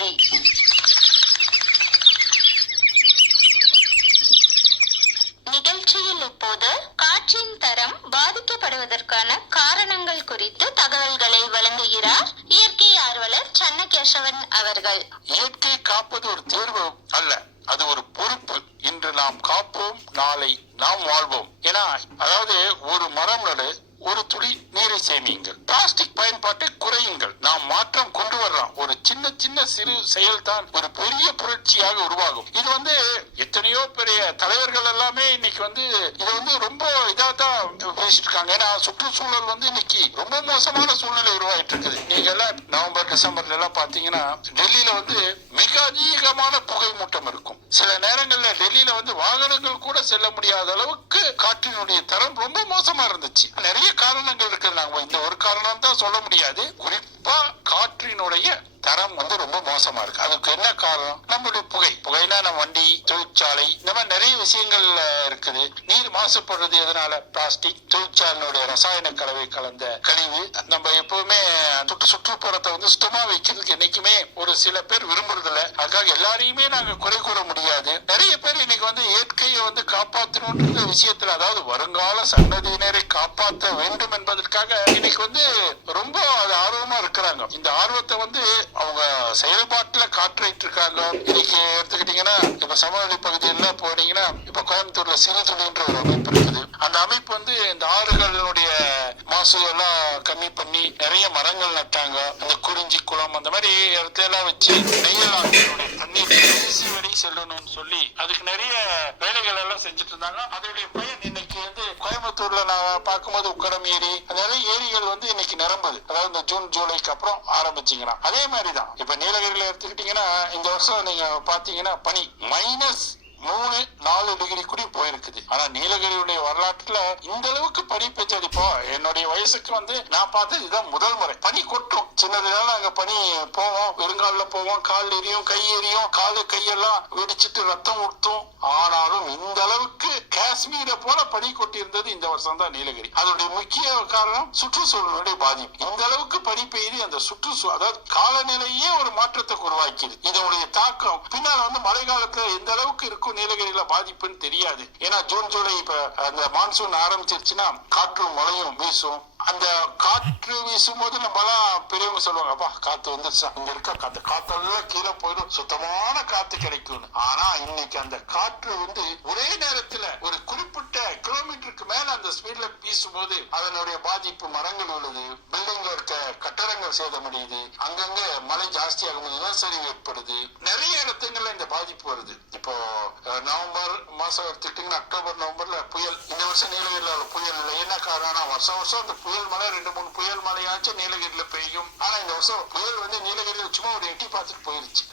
மொழி. நிகழ்ச்சியில் இப்போது காற்றின் தரம் பாதிக்கப்படுவதற்கான காரணங்கள் குறித்து தகவல்களை வழங்குகிறார் இயற்கை ஆர்வலர் சன்னகேசவன் அவர்கள். இயற்கை காப்பது ஒரு தேர்வு அல்ல, அது ஒரு பொறுப்பு. இன்று நாம் காப்போம், நாளை நாம் வாழ்வோம். ஏன்னா, அதாவது ஒரு மரம் நடு, ஒரு துளி நீரை சேமியுங்கள், பிளாஸ்டிக் பயன்பாட்டை குறையுங்கள். நாம் மாற்றம் கொண்டு வர்றோம். ஒரு சின்ன சின்ன சிறு செயல் தான் ஒரு பெரிய புரட்சியாக உருவாகும். இது எத்தனையோ பெரிய தலைவர்கள் எல்லாமே இன்னைக்கு இது ரொம்ப இதா தான் பேசிட்டு இருக்காங்க. ஏன்னா சுற்றுச்சூழல் இன்னைக்கு ரொம்ப மோசமான சூழ்நிலை உருவாயிட்டு இருக்குது. நீங்க எல்லாம் நவம்பர் டிசம்பர்ல எல்லாம் பாத்தீங்கன்னா டெல்லியில மிக அதிகமான புகை மூட்டம் இருக்கும். சில நேரங்கள்ல டெல்லியில வாகனங்கள் கூட செல்ல முடியாத அளவுக்கு காற்றினுடைய தரம் ரொம்ப மோசமா இருந்துச்சு. நிறைய காரணங்கள் இருக்கு. நாங்க இந்த ஒரு காரணம் தான் சொல்ல முடியாது. குறிப்பா காற்றினுடைய தரம் ரொம்ப மோசமா இருக்கு. அதுக்கு என்ன காரணம்? நம்மளுடைய புகைனா நம்ம வண்டி, தொழிற்சாலை, இந்த மாதிரி நிறைய விஷயங்கள் இருக்குது. நீர் மாசுபடுறது எதனால? பிளாஸ்டிக், தொழிற்சாலையினுடைய ரசாயன கலவை கலந்த கழிவு. நம்ம எப்பவுமே சுற்றுப்புறத்தை சுத்தமா வைக்கிறதுக்கு என்னைக்குமே ஒரு சில பேர் விரும்புறது இல்ல. அதுக்காக எல்லாரையுமே நாங்க குறை கூற முடியாது. நிறைய பேர் இன்னைக்கு இயற்கையை காப்பாற்றணும்ன்ற விஷயத்துல, அதாவது வருங்கால சன்னதியினரை காப்பாற்ற வேண்டும் என்பதற்காக இன்னைக்கு ரொம்ப ஆர்வமா இருக்கிறாங்க. இந்த ஆர்வத்தை அவங்க செயல்பாட்டுல காட்டிட்டு இருக்காங்க. இன்னைக்கு எடுத்துக்கிட்டீங்கன்னா, இப்ப சமவெளி பகுதியில் போனீங்கன்னா, இப்ப கோயம்புத்தூர்ல சிறுதுளின்ற ஒரு அமைப்பு இருக்குது. அந்த அமைப்பு இந்த ஆறுகளுடைய மாசு எல்லாம் கம்மி பண்ணி நிறைய மரங்கள் நட்டாங்க. அந்த குறிஞ்சி குளம் அந்த மாதிரி இடத்துல எல்லாம் வச்சு தண்ணீர் கடைசி வரை செல்லணும்னு சொல்லி அதுக்கு நிறைய வேலைகள் எல்லாம் செஞ்சுட்டு இருந்தாங்க. அதோடைய பயன் இன்னைக்கு கோயம்புத்தூர்ல நான் பார்க்கும்போது உக்கடம் ஏரி, நிறைய ஏரிகள் இன்னைக்கு நிரம்புது. அதாவது இந்த ஜூன் ஜூலைக்கு அப்புறம் ஆரம்பிச்சீங்கன்னா அதே மாதிரிதான். இப்ப நீலகிரியில எடுத்துக்கிட்டீங்கன்னா, இந்த வருஷம் நீங்க பாத்தீங்கன்னா பனி -3-4 டிகிரி கூட போயிருக்குது. ஆனா நீலகிரியுடைய வரலாற்றுல இந்த அளவுக்கு பனி பெஞ்சது இப்போ என்னுடைய வயசுக்கு நான் பார்த்தது இதுதான் முதல் முறை. பனி கொட்டும். சின்னதுனால நாங்க பனி போவோம், வெறுங்கால போவோம், கால் எரியும், கை எரியும், காலு கையெல்லாம் வெடிச்சிட்டு ரத்தம் ஊத்தும். ஆனாலும் இந்த அளவுக்கு காஷ்மீரை போல பனி கொட்டி இருந்தது இந்த வருஷம் தான் நீலகிரி. அதோடைய முக்கிய காரணம் சுற்றுச்சூழலுடைய பாதிப்பு. இந்த அளவுக்கு பனி பெய்து அந்த அதாவது காலநிலையே ஒரு மாற்றத்தை உருவாக்கிது. இதனுடைய தாக்கம் பின்னால் மழை காலத்துல எந்த அளவுக்கு இருக்கும் நீலகிரியில பாதிப்புன்னு தெரியாது. ஏன்னா ஜூன் ஜூலை இப்ப அந்த மான்சூன் ஆரம்பிச்சிருச்சுன்னா காற்றும் மழையும் வீசும். அந்த காற்று வீசும் போது நம்மலாம் பெரியவங்க சொல்லுவாங்க, அப்பா காத்து வந்துருச்சா, இங்க இருக்க காத்தெல்லாம் கீழே போயிடும், சுத்தமான காத்து கிடைக்கும். ஆனா இன்னைக்கு அந்த காற்று ஒரே நேரத்துல ஒரு குறிப்பிட்ட கிலோமீட்டருக்கு மேல அந்த ஸ்பீட்ல வீசும் போது அதனுடைய பாதிப்பு மரங்கள் உள்ளது, பில்டிங்ல இருக்க கட்டடங்கள் சேதமடையுது, அங்கங்க மழை ஜாஸ்தியாகும் போது நிலச்சரிவு ஏற்படுது. நிறைய இடத்துங்கள்ல இந்த பாதிப்பு வருது. இப்போ நவம்பர் மாசம் எடுத்துக்கிட்டீங்கன்னா, அக்டோபர் நவம்பர்ல புயல். இந்த வருஷம் நீலகிரியில புயல் இல்லை. என்ன காரணம்? வருஷம் அந்த புயல் மழை 2-3 புயல் மழையாச்சும் நீலகிரியில பெய்யும். ஆனா இந்த வருஷம் புயல் நீலகிரியில சும்மா ஒரு எட்டி பார்த்துட்டு போயிருச்சு.